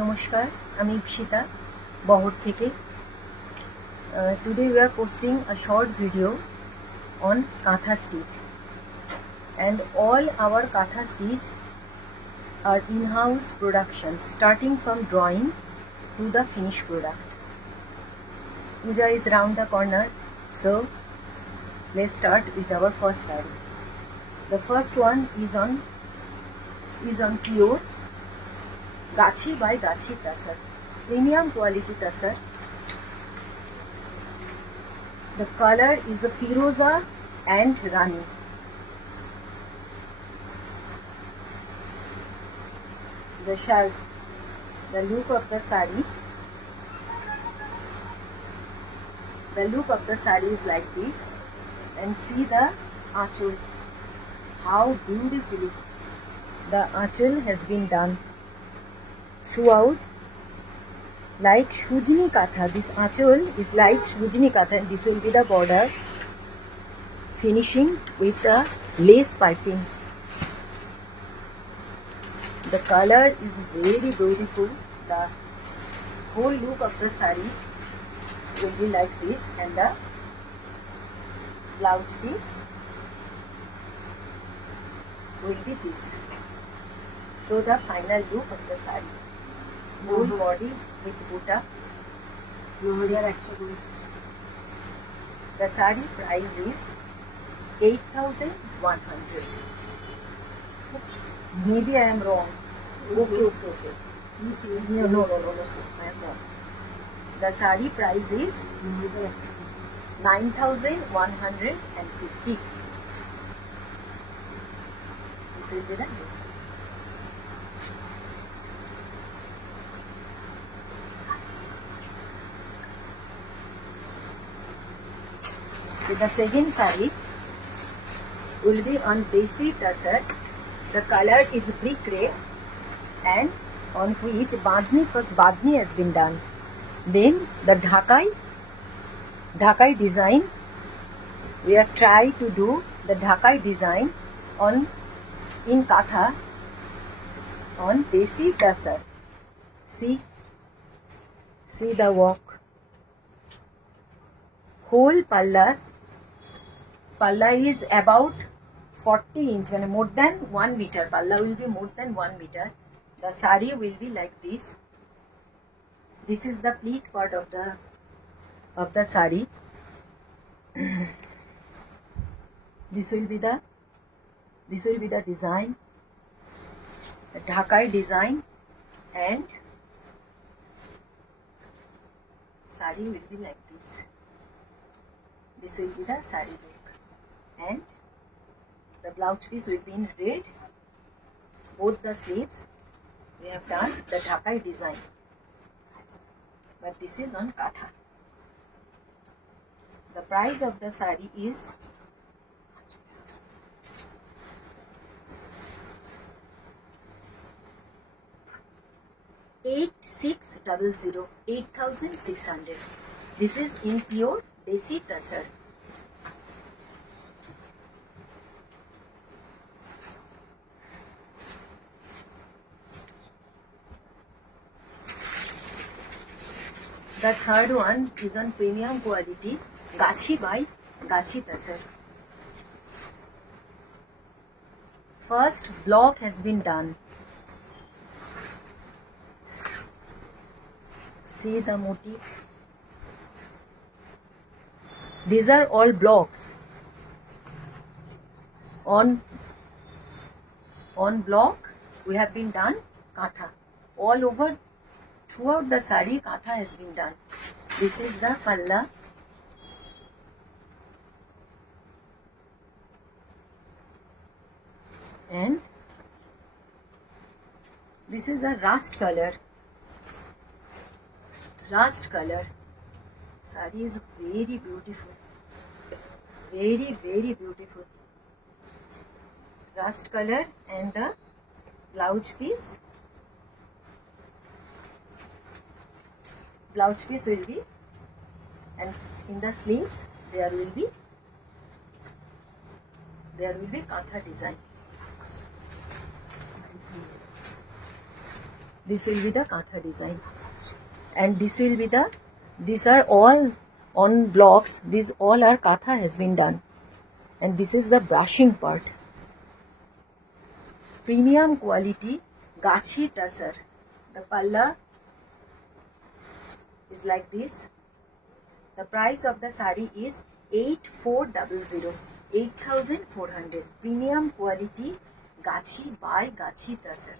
নমস্কার, আমি ইপসিতা বহর থেকে। Today we are posting a short video on Katha stitch, and all our Katha stitch are in-house productions, starting from drawing to the finished product. Puja is round the corner, so let's start with our first saree. The first one is on pure Gachi by Gachi Tasar, premium quality Tasar. The color is a Firoza and Rani. The look of the saree. The look of the saree is like this, and see the achal. How beautifully the achal has been done throughout, like Shujini Katha. This achal is like Shujini Katha, and this will be the border, finishing with the lace piping. The color is very beautiful. The whole look of the saree will be like this, and the blouse piece will be this. So the final look of the saree, whole body with butta. The saree price is 8,100. Maybe I am wrong. Okay. No, sir, I am wrong. The saree price is 9,150. This will be the look. So the second saree will be on Desi Tasar. The color is brick red, and on which first Badni has been done. Then the Dhakai design. We have tried to do the Dhakai design in Katha on Desi Tasar. See the work. Whole Palla is about 40 inch, more than 1 meter. Palla will be more than 1 meter. The saree will be like this. This is the pleat part of the saree. This will be the design, the Dhakai design, and saree will be like this. This will be the saree look, and the blouse piece will be in red. Both the sleeves we have done the Dhakai design, but this is on Katha. The price of the saree is 8,600. This is in pure Desi Tasar. The third one is on premium quality Gachi by Gachi Tasar. First block has been done. See the motif. These are all blocks. On block we have been done Katha. All over throughout the saree Katha has been done. This is the Palla. And this is the rust color. Saree is very beautiful. Very, very beautiful. Rust color, and the blouse piece. Blouse piece will be, and in the sleeves there will be Katha design. This will be the katha design, and this will be the, these are all on blocks, these all are katha has been done, and this is the brushing part. Premium quality gachi tussar. The palla is like this. The price of the sari is 8400, 8400. Premium quality gachi by gachi tussar.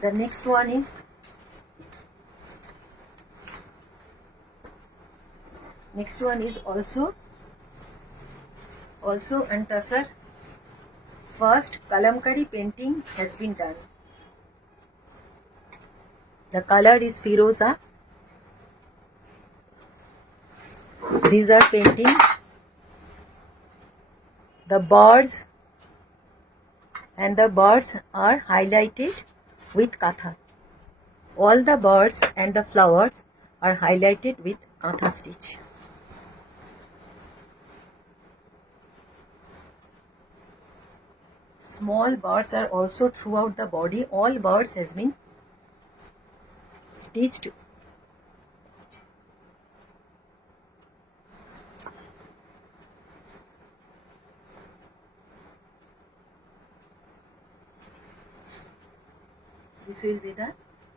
The next one is also an tussar. First kalamkari painting has been done. The color is Firoza. These are painting. The birds are highlighted with katha. All the birds and the flowers are highlighted with katha stitch. Small birds are also throughout the body. All birds has been stitched. This will be the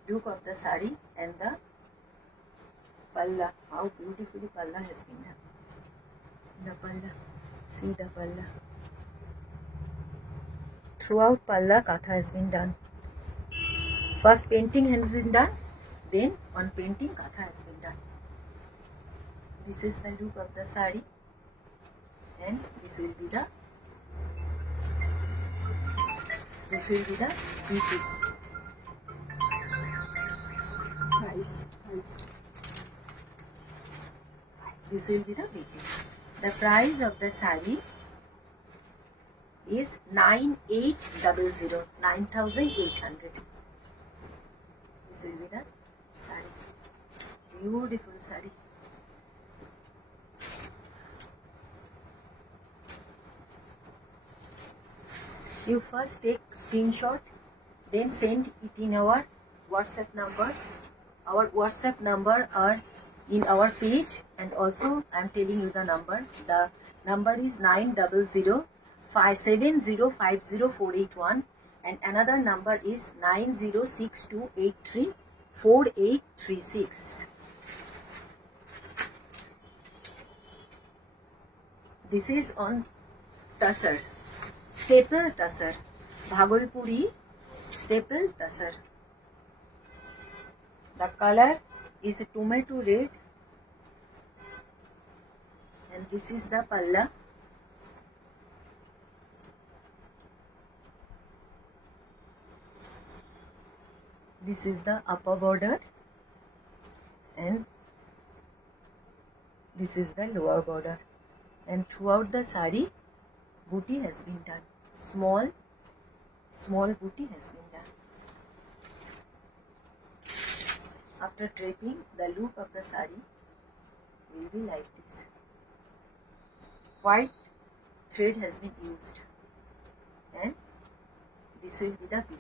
look of the sari and the palla. How beautifully palla has been done. The palla, see the palla. Throughout palla katha has been done. First painting has been done, then on painting katha has been done. This is the look of the sari, and this will be the beauty. Price. This will be the beauty. The price of the sari is 9800, 9800. This will be the sari. Beautiful sari. You first take screenshot, then send it in our WhatsApp number. Our WhatsApp number are in our page, and also I am telling you the number. The number is 900-570-50481, and another number is 9062834836. This is on tussar, staple tussar, Bhagalpuri staple tussar. The color is tomato red, and this is the palla. This is the upper border, and this is the lower border, and throughout the sari booty has been done. Small booty has been done. After draping, the look of the sari will be like this. White thread has been used, and this will be the BP.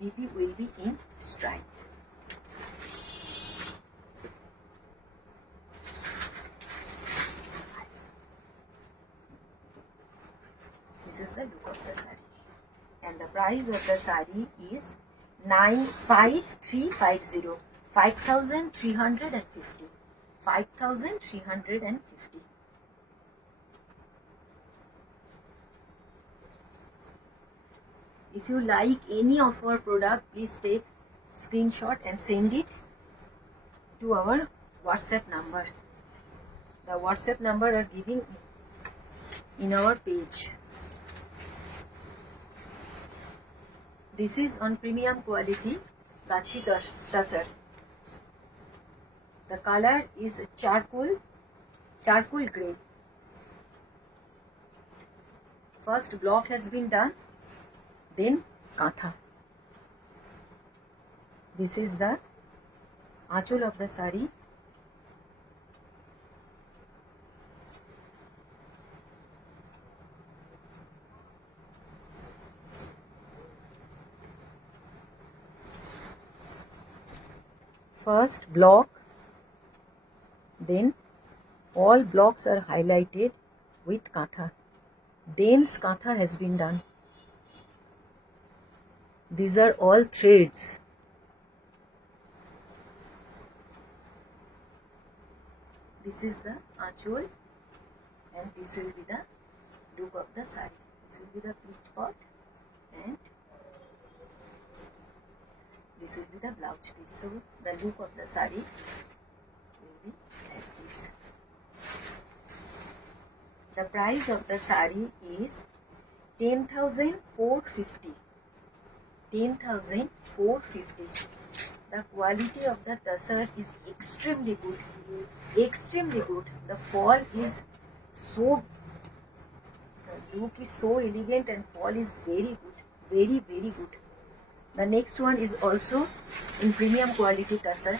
BP will be in stripe. This is the look of the sari, and the price of the sari is 95350. 5350. 5350. If you like any of our product, please take screenshot and send it to our WhatsApp number. The WhatsApp number are giving in our page. This is on premium quality gachi tussar. The color is charcoal gray. First block has been done, then katha. This is the aanchal of the sari. first block, then all blocks are highlighted with katha. Dense katha has been done. These are all threads. This is the achol, and this will be the look of the sari. This will be the pleat part, and this will be the blouse piece. So the look of the sari will be like this. The price of the sari is 10,450. 10,450. The quality of the tussar is extremely good. Extremely good. The fall is so, the look is so elegant, and fall is very good. Very, very good. The next one is also in premium quality tussar.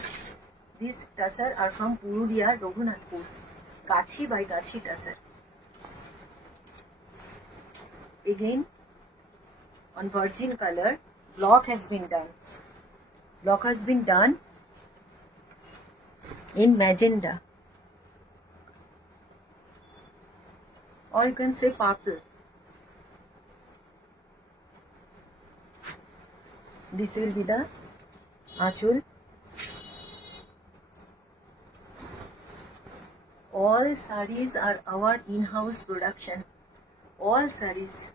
These tussar are from Purulia, Raghunathpur. Gachi by Gachi tussar. Again, on virgin color, block has been done. Block has been done in magenta, or you can say purple. This will be the achol. All sarees are our in-house production. All sarees.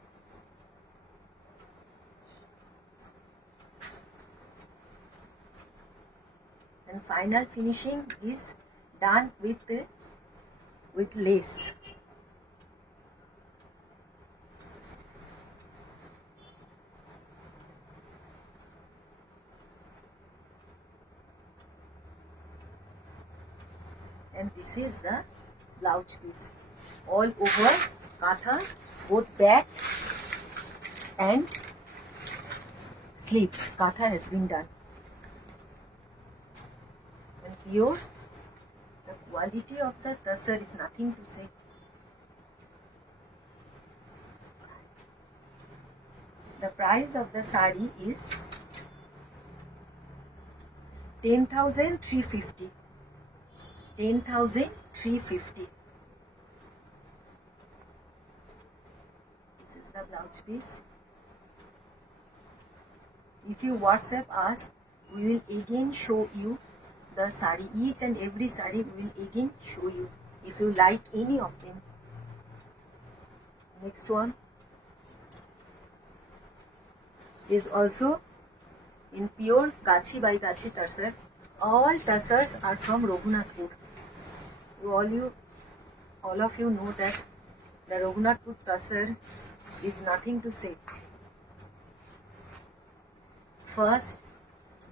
And final finishing is done with lace. And this is the blouse piece. All over katha, both back and sleeves. Katha has been done. And here, the quality of the tussar is nothing to say. The price of the sari is 10,350. 10,350. This is the blouse piece. If you WhatsApp us, we will again show you the sari. Each and every sari we will again show you if you like any of them. Next one is also in pure Gachi by Gachi tussar. All tussars are from Raghunathpur. All of you know that the Raghunathpur tussar is nothing to say. First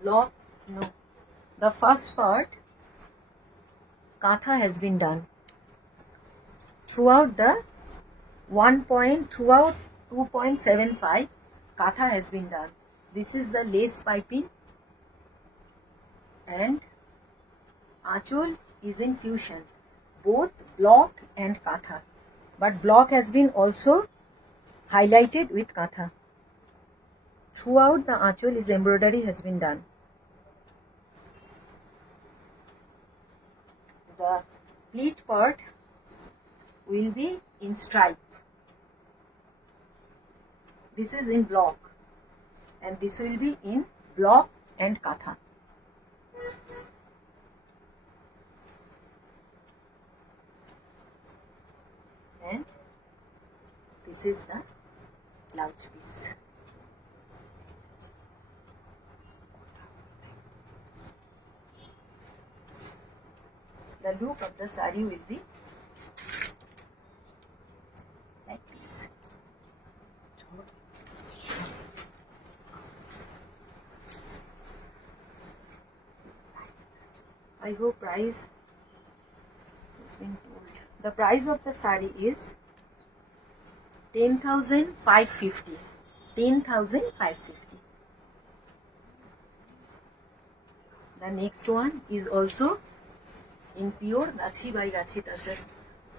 block, no. The first part, katha has been done. Throughout the 2.75, katha has been done. This is the lace piping, and achol is in fusion, both block and katha. But block has been also highlighted with katha. Throughout the achol is embroidery has been done. The pleat part will be in stripe. This is in block, and this will be in block and katha. And this is the blouse piece. The look of the sari will be like this. I hope price has been told. The price of the sari is 10,550. 10,550. The next one is also in pure Gachi by Gachi tussar.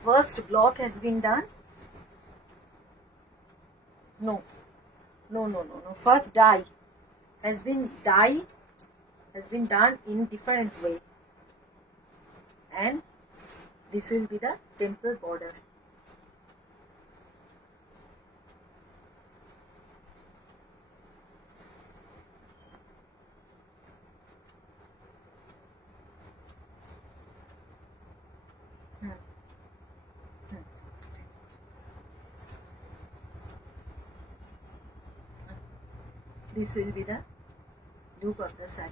First block has been done. No. First dye has been dye has been done in different way, and this will be the temple border. This will be the look of the sari.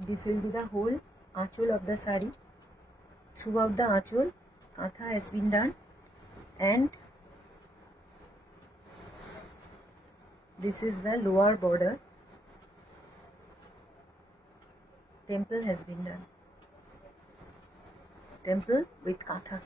This will be the whole aanchol of the sari. Throughout the aanchol, katha has been done, and this is the lower border. Temple has been done. Temple with katha.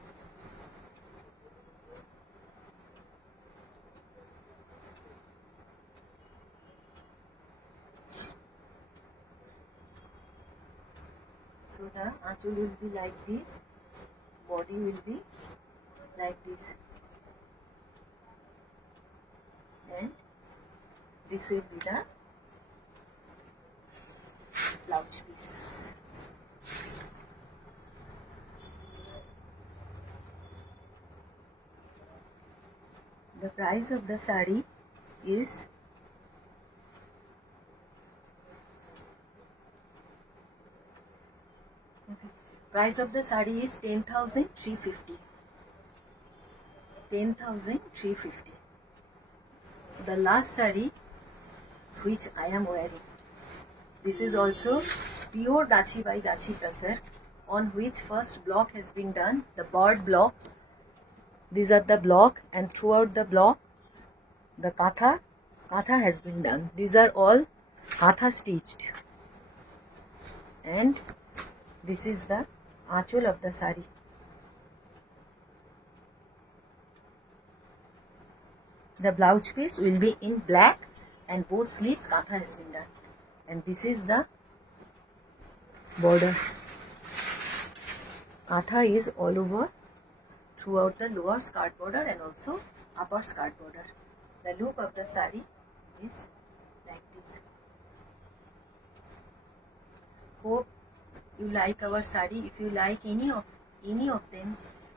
So the aanchol will be like this, body will be like this, and this will be the blouse piece. The price of the sari is price of the sari is 10,350. 10,350. The last sari which I am wearing. This is also pure Gachi by Gachi Tasar, on which first block has been done, the bird block. These are the block, and throughout the block the katha has been done. These are all katha stitched, and this is the aanchol of the sari. The blouse piece will be in black, and both sleeves katha has been done, and this is the border. Katha is all over throughout the lower skirt border and also upper skirt border. The look of the sari is like this. Hope you like our sari. If you like any of them,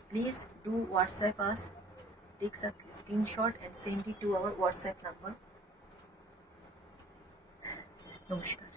please do WhatsApp us. Take a screenshot and send it to our WhatsApp number. Namaskar.